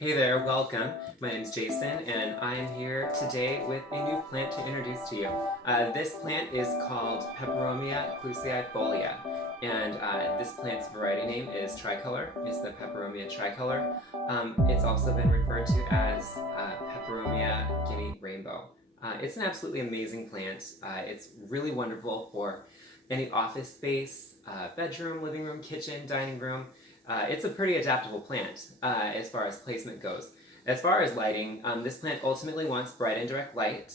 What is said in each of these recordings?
Hey there, welcome. My name is Jason, and I am here today with a new plant to introduce to you. This plant is called Peperomia clusiifolia, and this plant's variety name is Tricolor. It's the Peperomia Tricolor. It's also been referred to as Peperomia Guinea Rainbow. It's an absolutely amazing plant. It's really wonderful for any office space, bedroom, living room, kitchen, dining room. It's a pretty adaptable plant as far as placement goes. As far as lighting, this plant ultimately wants bright and direct light,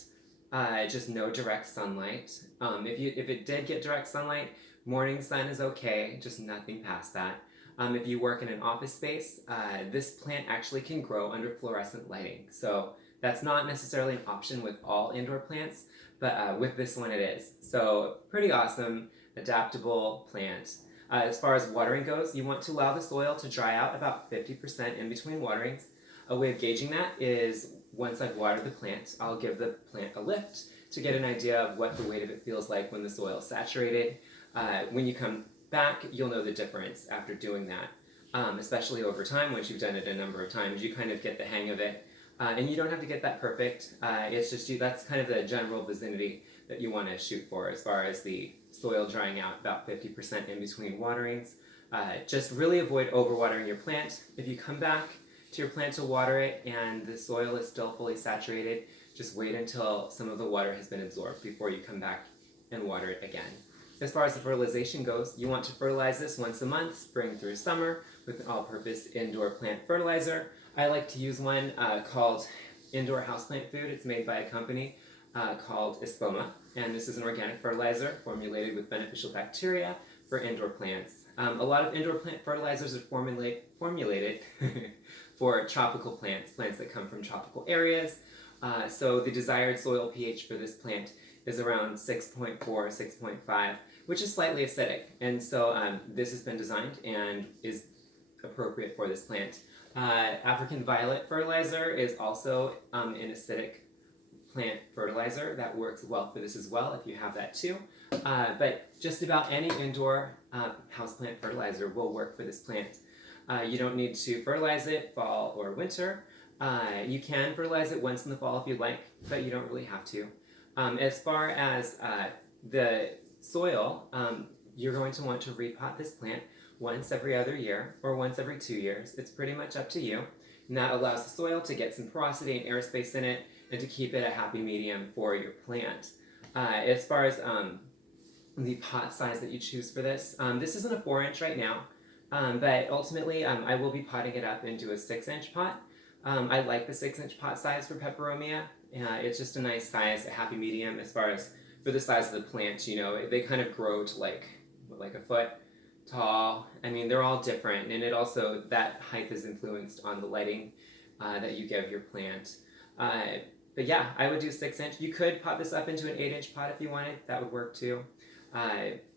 just no direct sunlight. If it did get direct sunlight, morning sun is okay, just nothing past that. If you work in an office space, this plant actually can grow under fluorescent lighting. So that's not necessarily an option with all indoor plants, but with this one it is. So pretty awesome, adaptable plant. As far as watering goes, you want to allow the soil to dry out about 50% in between waterings. A way of gauging that is once I've watered the plant, I'll give the plant a lift to get an idea of what the weight of it feels like when the soil is saturated. When you come back, you'll know the difference after doing that. Especially over time, once you've done it a number of times, you kind of get the hang of it. And you don't have to get that perfect. It's just that's kind of the general vicinity that you want to shoot for as far as the soil drying out about 50% in between waterings. Just really avoid overwatering your plant. If you come back to your plant to water it and the soil is still fully saturated, just wait until some of the water has been absorbed before you come back and water it again. As far as the fertilization goes, you want to fertilize this once a month, spring through summer, with an all-purpose indoor plant fertilizer. I like to use one called Indoor Houseplant Food. It's made by a company called Espoma, and this is an organic fertilizer formulated with beneficial bacteria for indoor plants. A lot of indoor plant fertilizers are formulated for tropical plants that come from tropical areas. So the desired soil pH for this plant is around 6.4, 6.5, which is slightly acidic. And so this has been designed and is appropriate for this plant. African violet fertilizer is also an acidic plant fertilizer that works well for this as well if you have that too. But just about any indoor houseplant fertilizer will work for this plant. You don't need to fertilize it fall or winter. You can fertilize it once in the fall if you'd like, but you don't really have to. As far as the soil, you're going to want to repot this plant once every other year or once every 2 years. It's pretty much up to you. And that allows the soil to get some porosity and airspace in it and to keep it a happy medium for your plant. As far as the pot size that you choose for this, this isn't a 4-inch right now, but ultimately I will be potting it up into a 6-inch pot. I like the 6-inch pot size for Peperomia. It's just a nice size, a happy medium as far as for the size of the plant. You know, they kind of grow to like a foot tall. I mean, they're all different, and it also, that height is influenced on the lighting that you give your plant. But yeah, I would do 6-inch. You could pot this up into an 8-inch pot if you wanted. That would work too.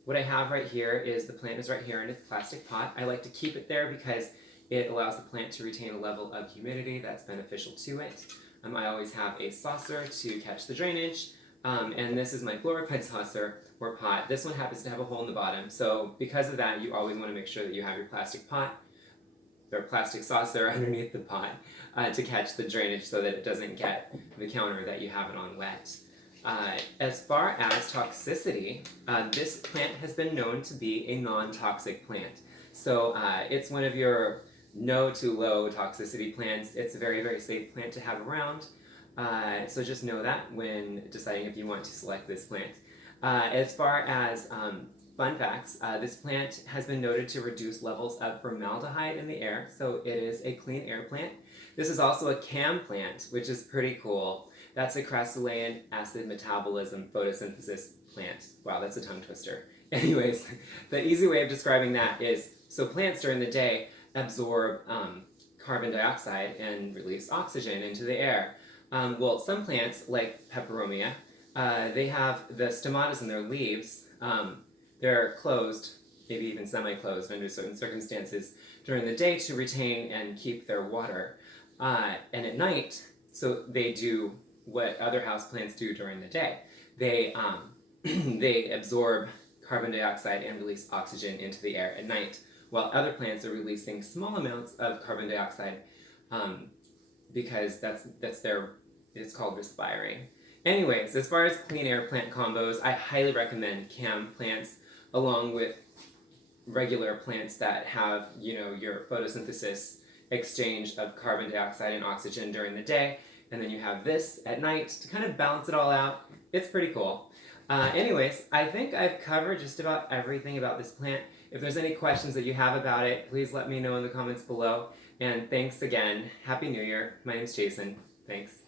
What I have right here is the plant is right here in its plastic pot. I like to keep it there because it allows the plant to retain a level of humidity that's beneficial to it. I always have a saucer to catch the drainage, and this is my glorified saucer or pot. This one happens to have a hole in the bottom, so because of that, you always want to make sure that you have your plastic pot or plastic saucer underneath the pot to catch the drainage so that it doesn't get the counter that you have it on wet. As far as toxicity, this plant has been known to be a non-toxic plant. So it's one of your no to low toxicity plants. It's a very, very safe plant to have around. So just know that when deciding if you want to select this plant. As far as fun facts, this plant has been noted to reduce levels of formaldehyde in the air, so it is a clean air plant. This is also a CAM plant, which is pretty cool. That's a crassulacean acid metabolism photosynthesis plant. Wow, that's a tongue twister. Anyways, the easy way of describing that is, so plants during the day absorb carbon dioxide and release oxygen into the air. Well, some plants, like Peperomia, they have the stomatas in their leaves. They're closed, maybe even semi-closed under certain circumstances during the day to retain and keep their water. And at night, so they do what other houseplants do during the day. They they absorb carbon dioxide and release oxygen into the air at night, while other plants are releasing small amounts of carbon dioxide because it's called respiring. Anyways, as far as clean air plant combos, I highly recommend cam plants along with regular plants that have, your photosynthesis exchange of carbon dioxide and oxygen during the day, and then you have this at night to kind of balance it all out. It's pretty cool. Anyways, I think I've covered just about everything about this plant. If there's any questions that you have about it, please let me know in the comments below. And thanks again. Happy New Year. My name's Jason. Thanks.